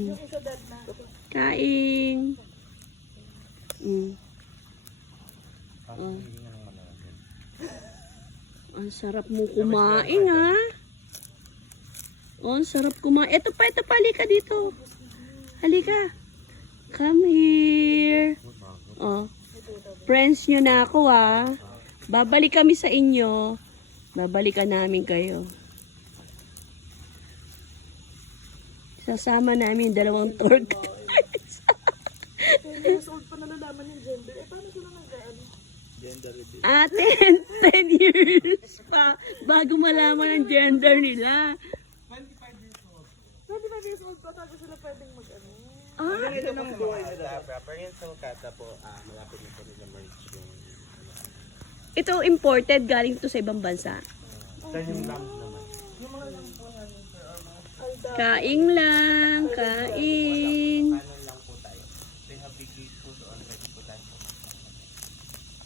Yung isa dad na. Kain. Ang sarap mo kumain, ha? Oh, ang sarap kumain. Ito pa, halika dito. Halika. Come here. Oh. Friends nyo na ako, ha? Babalik kami sa inyo. Babalikan namin kayo. Sasama namin dalawang tour guides. 10 years old pa nalalaman yung gender. Eh, paano sila nag-ano? Gender reveal. 10 years pa bago malaman ang gender nila. 25 years old pa, tapos sila pwedeng mag-ano. Ah, Ito ng buhay nila. Pero yung sulkata po, malapit na po nila merge yung... ito imported galing to sa ibang bansa. Saan yung lamp naman? Yung mga lampunan yung alda. Kain lang, kain. Kanan lang po tayo. They have big gate po doon. Pwede po tayo.